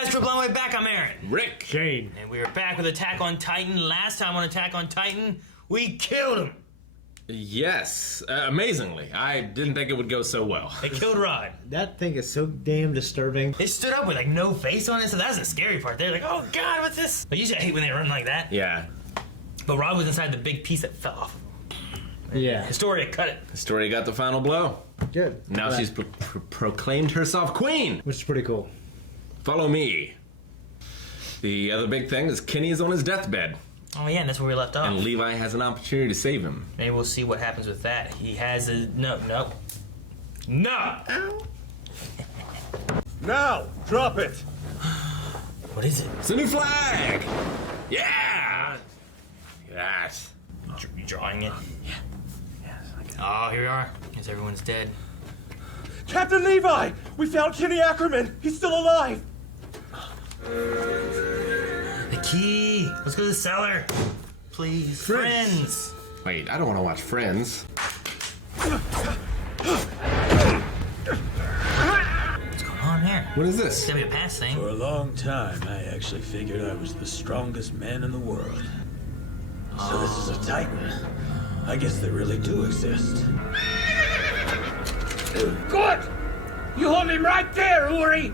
guys, Triple Way back. I'm Aaron. Rick. Shane. And we are back with Attack on Titan. Last time on Attack on Titan, we killed him. Yes, amazingly. I didn't think it would go so well. They killed Rod. That thing is so damn disturbing. They stood up with like no face on it, so that's the scary part. They're like, oh god, what's this? But usually I hate when they run like that. Yeah. But Rod was inside the big piece that fell off. Yeah. Historia cut it. Historia got the final blow. Good. Now she's proclaimed herself queen. Which is pretty cool. Follow me. The other big thing is Kenny is on his deathbed. Oh yeah, and that's where we left off. And Levi has an opportunity to save him. Maybe we'll see what happens with that. He has a... No. Now, drop it. What is it? It's a new flag! Yeah! Yes. You drawing it? Yeah. Oh, here we are. Guess everyone's dead. Captain Levi! We found Kenny Ackerman! He's still alive! The key! Let's go to the cellar. Please. Friends! Wait, I don't want to watch Friends. What's going on here? What is this? It's gotta be a past thing. For a long time, I actually figured I was the strongest man in the world. So this is a Titan. I guess they really do exist. Good! You hold him right there, Uri!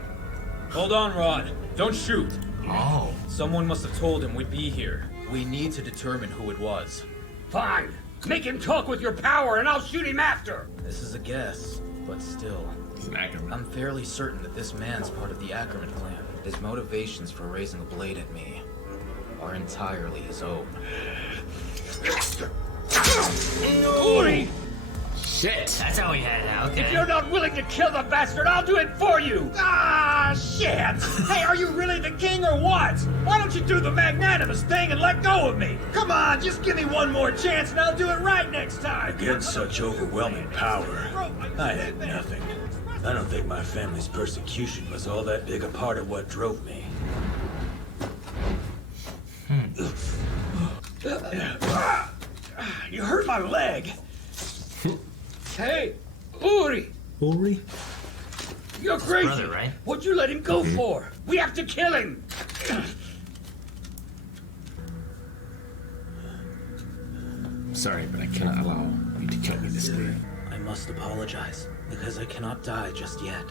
Hold on, Rod. Don't shoot. Oh. Someone must have told him we'd be here. We need to determine who it was. Fine. Make him talk with your power and I'll shoot him after! This is a guess, but still. It's an Ackerman. I'm fairly certain that this man's part of the Ackerman clan. His motivations for raising a blade at me are entirely his own. Uri! Shit! That's how we had it out. Okay. If you're not willing to kill the bastard, I'll do it for you! Ah, shit! Hey, are you really the king or what? Why don't you do the magnanimous thing and let go of me? Come on, just give me one more chance and I'll do it right next time! Against such overwhelming power, I had nothing. I don't think my family's persecution was all that big a part of what drove me. You hurt my leg! Hey, Uri! Uri? You're crazy! brother, right? What'd you let him go for? We have to kill him! Sorry, but I cannot allow you to kill me this way. I must apologize, because I cannot die just yet.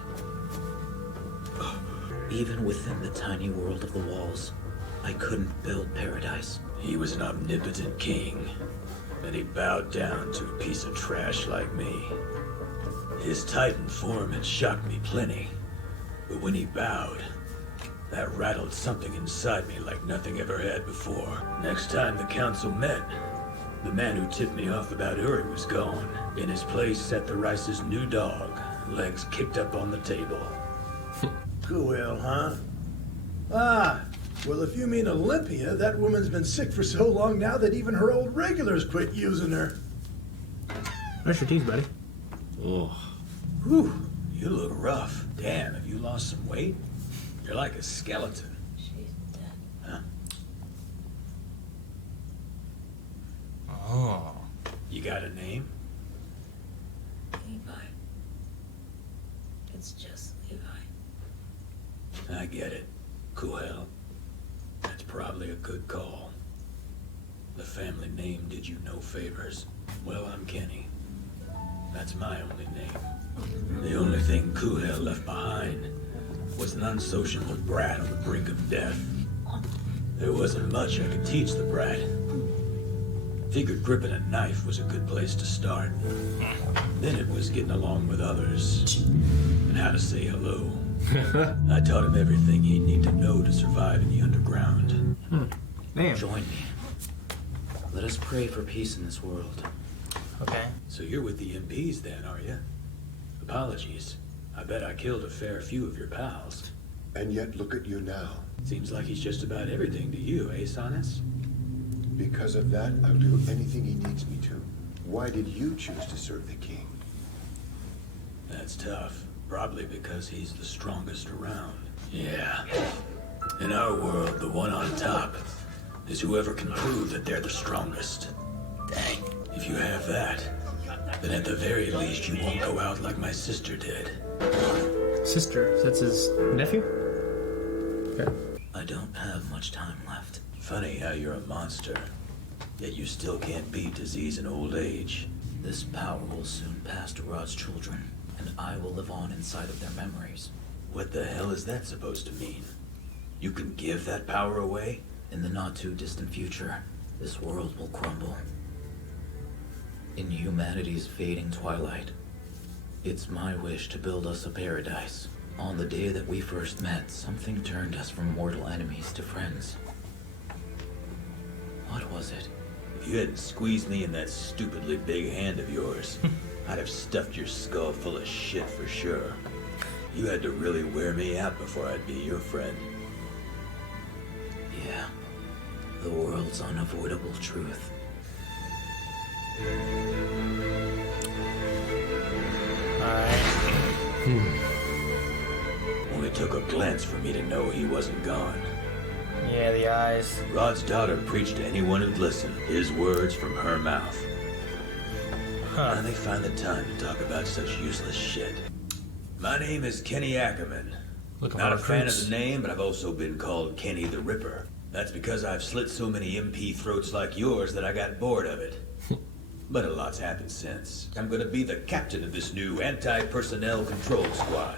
Even within the tiny world of the walls, I couldn't build paradise. He was an omnipotent king, and he bowed down to a piece of trash like me. His Titan form had shocked me plenty, but when he bowed, that rattled something inside me like nothing ever had before. Next time the council met, the man who tipped me off about Uri was gone. In his place sat the Rice's new dog, legs kicked up on the table. Cool, huh? Ah, well, if you mean Olympia, that woman's been sick for so long now that even her old regulars quit using her. Brush your teeth, buddy. Oh. Whew, you look rough. Damn, have you lost some weight? You're like a skeleton. She's dead. Huh? Oh. You got a name? Levi. It's just Levi. I get it. Kuhel. That's probably a good call. The family name did you no favors. Well, I'm Kenny. That's my only name. The only thing Kuhel left behind was an unsociable brat on the brink of death. There wasn't much I could teach the brat. Figured gripping a knife was a good place to start. Then it was getting along with others and how to say hello. I taught him everything he'd need to know to survive in the underground. Damn. Join me. Let us pray for peace in this world. Okay. So you're with the MPs then, are you? Apologies. I bet I killed a fair few of your pals. And yet look at you now. Seems like he's just about everything to you, eh, Sonis? Because of that, I'll do anything he needs me to. Why did you choose to serve the king? That's tough. Probably because he's the strongest around. Yeah. In our world, the one on top is whoever can prove that they're the strongest. Dang. If you have that, then at the very least you won't go out like my sister did. Sister, so that's his nephew? Okay. I don't have much time left. Funny how you're a monster, yet you still can't beat disease and old age. This power will soon pass to Rod's children, and I will live on inside of their memories. What the hell is that supposed to mean? You can give that power away? In the not-too-distant future, this world will crumble. In humanity's fading twilight, it's my wish to build us a paradise. On the day that we first met, something turned us from mortal enemies to friends. What was it? If you hadn't squeezed me in that stupidly big hand of yours, I'd have stuffed your skull full of shit for sure. You had to really wear me out before I'd be your friend. Yeah, the world's unavoidable truth. Only took a glance for me to know he wasn't gone. Yeah, the eyes. Rod's daughter preached to anyone who'd listen. His words from her mouth. How they find the time to talk about such useless shit. My name is Kenny Ackerman. Looking Not a for fan of recruits. the name, but I've also been called Kenny the Ripper. That's because I've slit so many MP throats like yours that I got bored of it. But a lot's happened since. I'm gonna be the captain of this new anti-personnel control squad.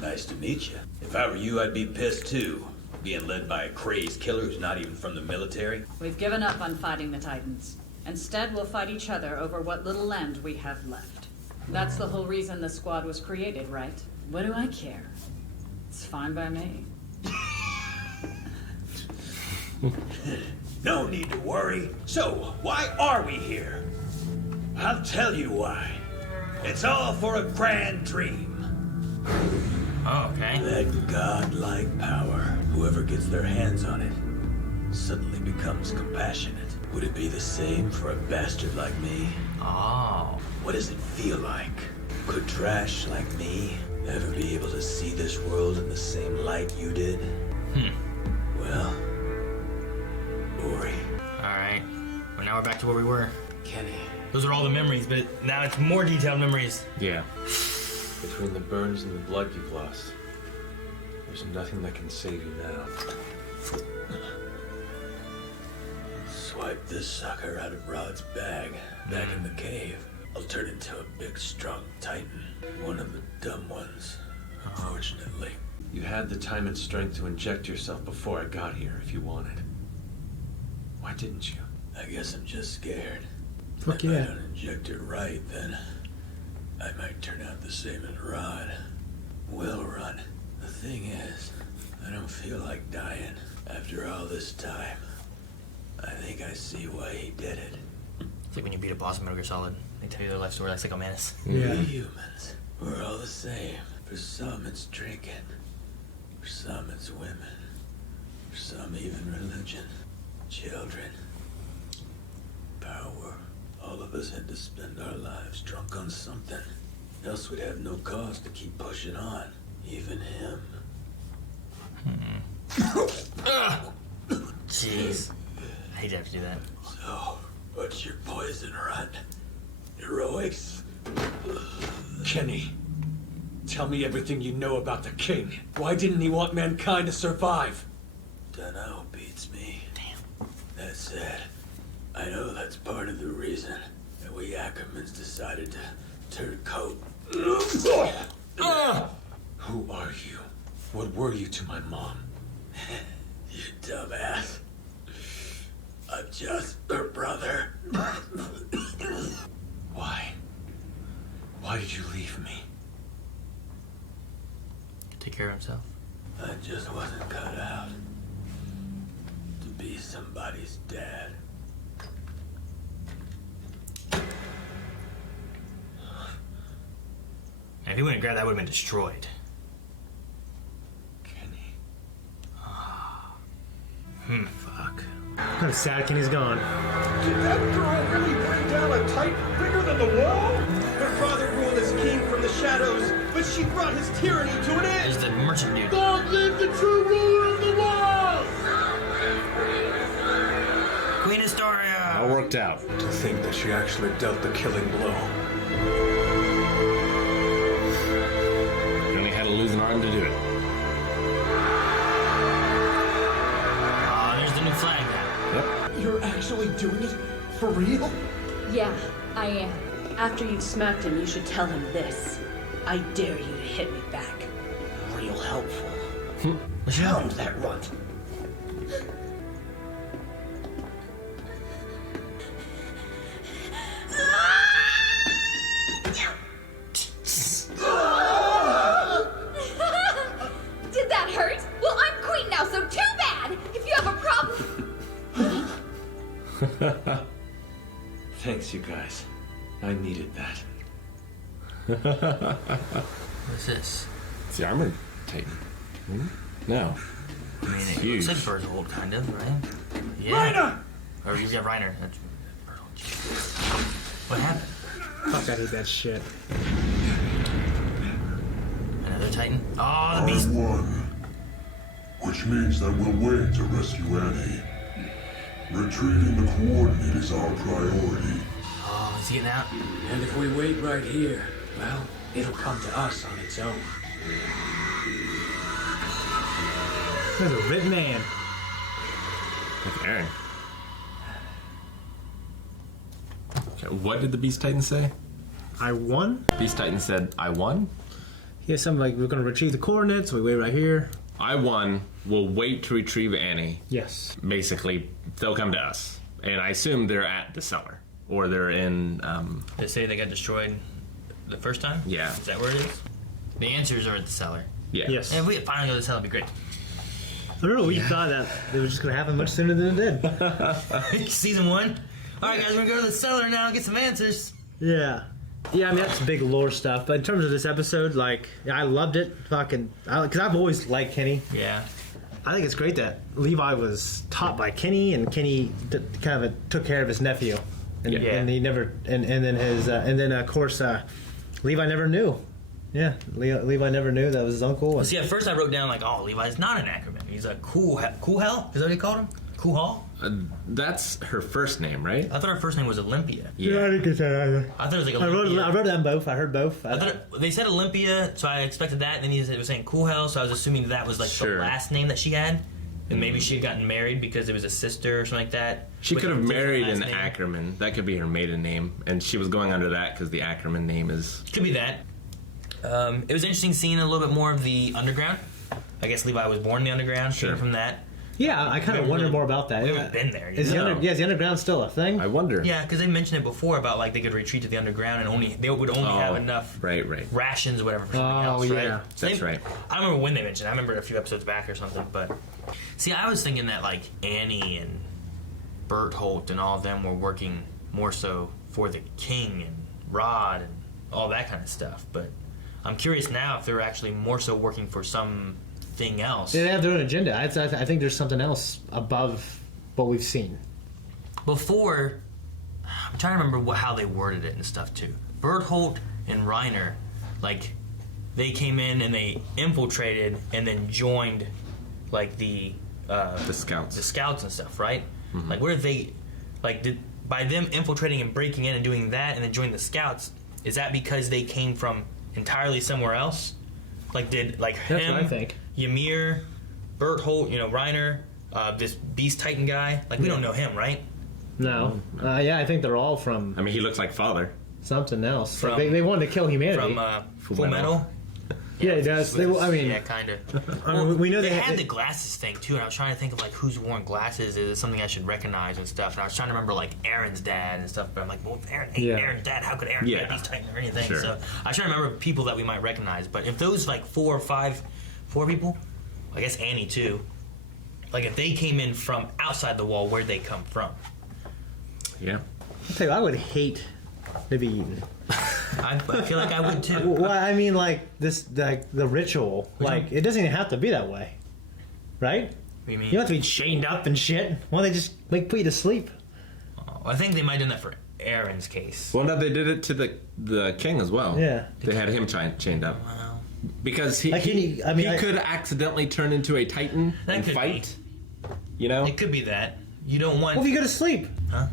Nice to meet you. If I were you, I'd be pissed too. Being led by a crazed killer who's not even from the military. We've given up on fighting the Titans. Instead, we'll fight each other over what little land we have left. That's the whole reason the squad was created, right? What do I care? It's fine by me. No need to worry. So, why are we here? I'll tell you why. It's all for a grand dream. Oh, okay. That godlike power, whoever gets their hands on it, suddenly becomes compassionate. Would it be the same for a bastard like me? Oh. What does it feel like? Could trash like me ever be able to see this world in the same light you did? Well, Ori. Alright. Well, now we're back to where we were. Kenny, Those are all the memories, but now it's more detailed memories. Yeah. Between the burns and the blood you've lost, there's nothing that can save you now. Swipe this sucker out of Rod's bag, back in the cave. I'll turn into a big, strong titan. One of the dumb ones, unfortunately. You had the time and strength to inject yourself before I got here if you wanted. Why didn't you? I guess I'm just scared. Fuck if yeah. I don't inject it right, then I might turn out the same as Rod. Will run. The thing is, I don't feel like dying after all this time. I think I see why he did it. It's like when you beat a boss in Metal Gear Solid. They tell you their life story like Psycho Mantis. Yeah. We humans, we're all the same. For some it's drinking. For some it's women. For some even religion. Children. Power. All of us had to spend our lives drunk on something. Else we'd have no cause to keep pushing on. Even him. Jeez. I hate to have to do that. So, what's your poison run? Heroics? Kenny, tell me everything you know about the King. Why didn't he want mankind to survive? Dunno beats me. Damn. That said, I know that's part of the reason that we Ackermans decided to turn coat. Who are you? What were you to my mom? You dumbass. I'm just her brother. Why? Why did you leave me? Take care of himself. I just wasn't cut out to be somebody's dad. And if he wouldn't grab that, would have been destroyed. Kenny. Fuck. I'm sad Kenny's gone. Did that girl really bring down a Titan bigger than the wall? Her father ruled as king from the shadows, but she brought his tyranny to an end. There's the merchant dude. Long live the true ruler of the wall! Queen Astoria! All worked out. To think that she actually dealt the killing blow. You only had to lose an arm to do it. actually doing it? For real? Yeah, I am. After you've smacked him, you should tell him this. I dare you to hit me back. Real helpful. What's Pound that runt. Did that hurt? Well, I'm queen now, so too bad! If you have a problem... Thanks, you guys. I needed that. What's this? It's the armored Titan. No. I mean, it huge. looks like Berthold, kind of, right? Yeah. Reiner! Or you got Reiner. That's Berthold. What happened? Fuck, I hate that shit. Another Titan? Oh, the I beast. won, which means that we'll wait to rescue Annie. Retrieving the coordinate is our priority. Oh, is he getting out? And if we wait right here, well, it'll come to us on its own. There's a written man. Like Aaron. Okay, what did the Beast Titan say? I won? Beast Titan said, I won? He has something like, we're gonna retrieve the coordinates, we wait right here. I won. We'll wait to retrieve Annie. Yes. Basically, they'll come to us. And I assume they're at the cellar. Or they're in, They say they got destroyed the first time? Yeah. Is that where it is? The answers are at the cellar. Yeah. Yes. And if we finally go to the cellar, it'd be great. I don't know, we thought that it was just gonna happen much sooner than it did. Season 1? Alright guys, we're gonna go to the cellar now and get some answers. Yeah. Yeah, I mean, that's big lore stuff. But in terms of this episode, like, I loved it. Fucking, because I've always liked Kenny. Yeah. I think it's great that Levi was taught by Kenny, and Kenny kind of took care of his nephew. And, Yeah. and he never, and then his, and then of course, Levi never knew. Yeah, Levi never knew that was his uncle. See, at first I wrote down like, oh, Levi's not an Ackerman. He's a cool hell. Is that what he called him? Cool Hall? That's her first name, right? I thought her first name was Olympia. Yeah, I didn't get that either. I thought it was like I Olympia. wrote down both. I heard both. I thought they said Olympia, so I expected that. And then he was saying Cool Hell, so I was assuming that was like the last name that she had. And maybe she had gotten married because it was a sister or something like that. She with could a have different married last an name. Ackerman. That could be her maiden name. And she was going under that because the Ackerman name is... Could be that. It was interesting seeing a little bit more of the underground. I guess Levi was born in the underground, came from that. Yeah, I kind of wonder more about that. We haven't been there. Is the underground still a thing? I wonder. Yeah, because they mentioned it before about like they could retreat to the underground and they would only have enough rations or whatever for something else, right? Yeah. So That's right. I don't remember when they mentioned it. I remember a few episodes back or something, but see, I was thinking that like Annie and Berthold and all of them were working more so for the king and Rod and all that kind of stuff, but I'm curious now if they're actually more so working for something else. They have their own agenda. I think there's something else above what we've seen. Before, I'm trying to remember how they worded it and stuff too. Berthold and Reiner, like, they came in and they infiltrated and then joined, like, the scouts. The scouts and stuff, right? Mm-hmm. Like, where did they, like, by them infiltrating and breaking in and doing that and then joining the scouts, is that because they came from entirely somewhere else? Like, did, like, That's him, what I think. Ymir, Berthold, Reiner, this Beast Titan guy, like, we don't know him, right? No. Yeah, I think they're all from... I mean, he looks like father. Something else. From- they wanted to kill humanity. From Full Metal? Yeah, it does. Yeah, kind of. I mean, we know they they had the glasses thing too, and I was trying to think of like who's worn glasses. Is it something I should recognize and stuff? And I was trying to remember like Aaron's dad and stuff, but I'm like, well, if Aaron ain't Aaron's dad, how could Aaron be a Beast Titan or anything? Sure. So I was trying to remember people that we might recognize. But if those like four people, I guess Annie too. Like if they came in from outside the wall, where'd they come from? Yeah. I'll tell you, I would hate to be eaten. I feel like I would too. Well, I mean, like this, like the ritual. Like it doesn't even have to be that way, right? What do you mean? You don't have to be chained up and shit. Why don't they just put you to sleep? I think they might have done that for Aaron's case. Well, no, they did it to the king as well. Yeah. They had him chained up. Wow. Because he could accidentally turn into a Titan and fight. You know? It could be that. You don't want... What if you go to sleep? Huh?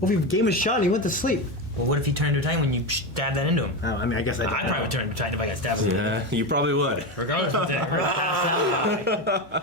What if you gave him a shot and he went to sleep? Well, what if he turned into a Titan when you stab that into him? Oh, I mean, I guess I'd probably would turn into a Titan if I got stabbed. Yeah, you probably would. Regardless of that.